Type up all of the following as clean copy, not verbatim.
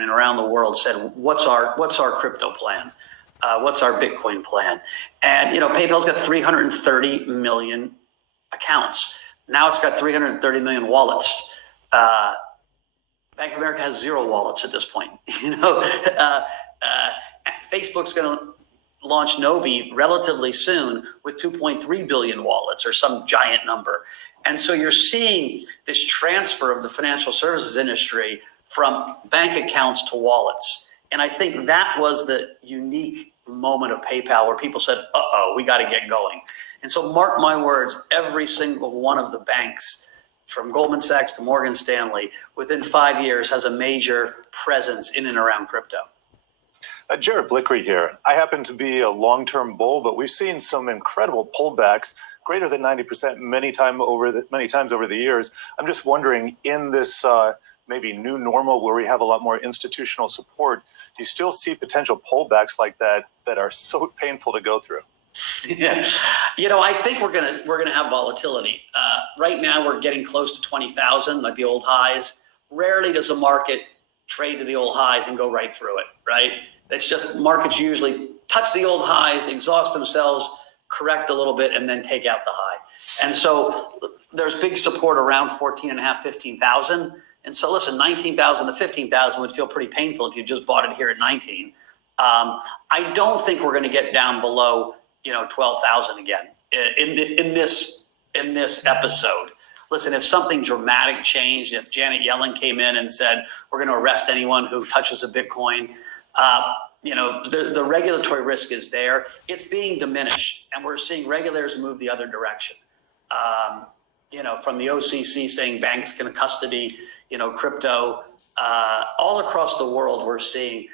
and around the world said, what's our crypto plan? What's our Bitcoin plan? And, PayPal's got 330 million accounts. Now it's got 330 million wallets. Bank of America has 0 wallets at this point. Facebook's going to launch Novi relatively soon with 2.3 billion wallets or some giant number. And so you're seeing this transfer of the financial services industry from bank accounts to wallets. And I think that was the unique moment of PayPal where people said, uh-oh, we got to get going. And so mark my words, every single one of the banks from Goldman Sachs to Morgan Stanley within 5 years has a major presence in and around crypto. Jared Blickery here. I happen to be a long-term bull, but we've seen some incredible pullbacks, greater than 90% many times over the years. I'm just wondering, in this maybe new normal where we have a lot more institutional support, do you still see potential pullbacks like that are so painful to go through? Yeah, I think we're gonna have volatility. Right now, we're getting close to 20,000, like the old highs. Rarely does a market trade to the old highs and go right through it, right? It's just markets usually touch the old highs, exhaust themselves, correct a little bit, and then take out the high. And so there's big support around 14.5, 15,000. And so listen, 19,000 to 15,000 would feel pretty painful if you just bought it here at 19. I don't think we're going to get down below 12,000 again in this episode. Listen, if something dramatic changed, if Janet Yellen came in and said, we're going to arrest anyone who touches a Bitcoin, the regulatory risk is there. It's being diminished, and we're seeing regulators move the other direction. From the OCC saying banks can custody, crypto, all across the world, we're seeing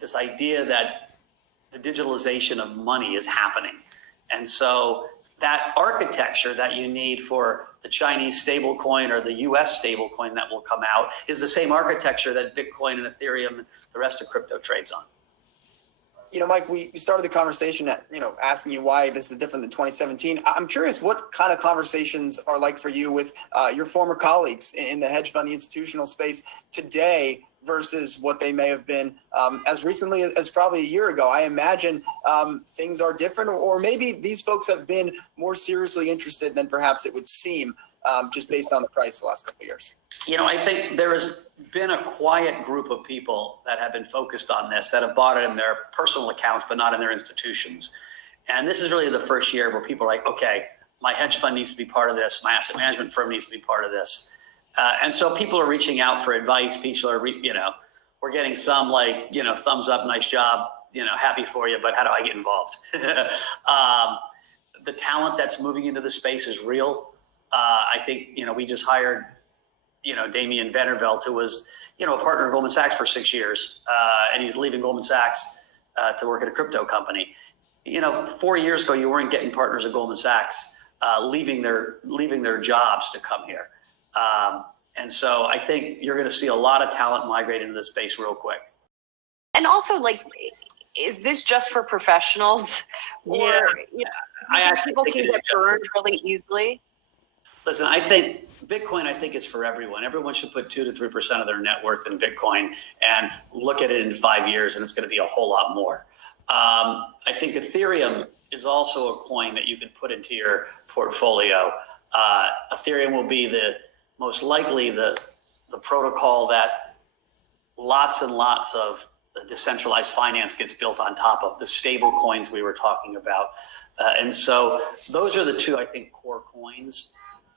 this idea that the digitalization of money is happening. And so that architecture that you need for the Chinese stablecoin or the US stablecoin that will come out is the same architecture that Bitcoin and Ethereum and the rest of crypto trades on. Mike, we started the conversation at, asking you why this is different than 2017. I'm curious what kind of conversations are like for you with your former colleagues in the hedge fund, the institutional space today versus what they may have been as recently as probably a year ago. I imagine things are different, or maybe these folks have been more seriously interested than perhaps it would seem just based on the price the last couple of years. I think there has been a quiet group of people that have been focused on this, that have bought it in their personal accounts, but not in their institutions. And this is really the first year where people are like, okay, my hedge fund needs to be part of this. My asset management firm needs to be part of this. And so people are reaching out for advice. People are, we're getting some like, thumbs up, nice job, happy for you, but how do I get involved? The talent that's moving into the space is real. I think, we just hired, Damian Vanderveld, who was, a partner at Goldman Sachs for 6 years, and he's leaving Goldman Sachs to work at a crypto company. 4 years ago, you weren't getting partners at Goldman Sachs leaving their jobs to come here. And so I think you're going to see a lot of talent migrate into this space real quick. And also, is this just for professionals? Or people can get burned really easily? Listen, I think Bitcoin, is for everyone. Everyone should put 2 to 3% of their net worth in Bitcoin and look at it in 5 years, and it's going to be a whole lot more. I think Ethereum is also a coin that you can put into your portfolio. Ethereum will be most likely the protocol that lots and lots of decentralized finance gets built on top of, the stable coins we were talking about. And so those are the two, I think, core coins.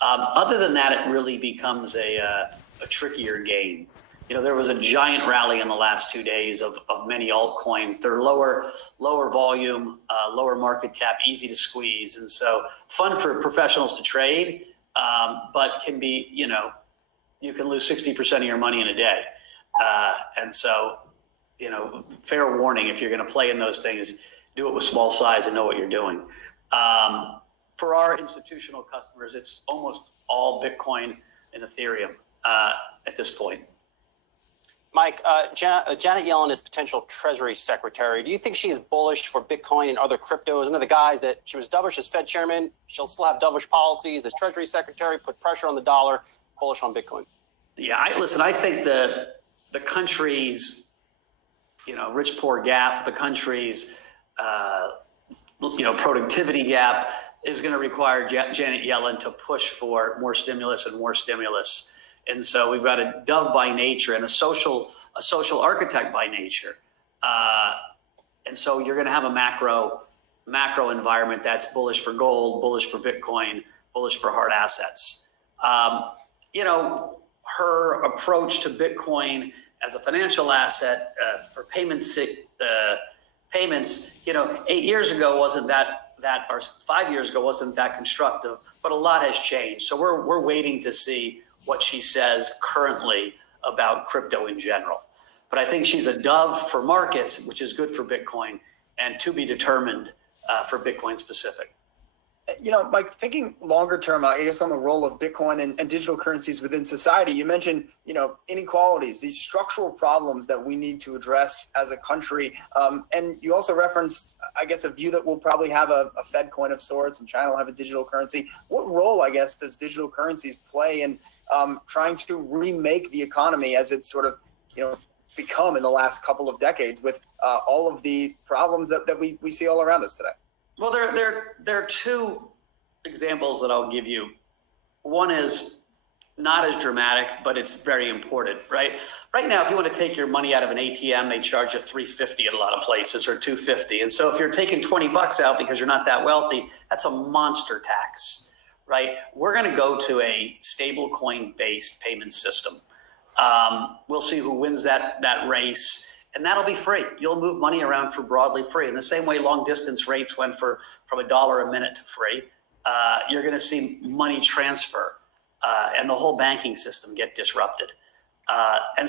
Other than that, it really becomes a trickier game. There was a giant rally in the last 2 days of many altcoins. They're lower volume, lower market cap, easy to squeeze. And so fun for professionals to trade, but can be, you can lose 60% of your money in a day. And so, fair warning, if you're going to play in those things, do it with small size and know what you're doing. For our institutional customers, it's almost all Bitcoin and Ethereum at this point. Mike, Janet Yellen is potential Treasury Secretary. Do you think she is bullish for Bitcoin and other cryptos? One of the guys that she was dovish as Fed chairman. She'll still have dovish policies as Treasury Secretary, put pressure on the dollar, bullish on Bitcoin. Yeah, I think the country's rich poor gap, the country's productivity gap is going to require Janet Yellen to push for more stimulus and more stimulus. And so we've got a dove by nature and a social architect by nature. And so you're going to have a macro environment that's bullish for gold, bullish for Bitcoin, bullish for hard assets. Her approach to Bitcoin as a financial asset for payments, 8 years ago wasn't or 5 years ago wasn't that constructive, but a lot has changed. So we're waiting to see what she says currently about crypto in general. But I think she's a dove for markets, which is good for Bitcoin, and to be determined for Bitcoin specific. Mike, thinking longer term, I guess on the role of Bitcoin and digital currencies within society, you mentioned, inequalities, these structural problems that we need to address as a country. And you also referenced, I guess, a view that we'll probably have a Fed coin of sorts and China will have a digital currency. What role, I guess, does digital currencies play in trying to remake the economy as it's sort of, become in the last couple of decades with all of the problems that we see all around us today? Well, there are two examples that I'll give you. One is not as dramatic, but it's very important, right? Right now, if you want to take your money out of an ATM, they charge you $3.50 at a lot of places, or $2.50. And so if you're taking $20 out because you're not that wealthy, that's a monster tax, right? We're going to go to a stable coin-based payment system. We'll see who wins that race. And that'll be free. You'll move money around for broadly free. In the same way long distance rates went from $1 a minute to free, you're going to see money transfer and the whole banking system get disrupted. And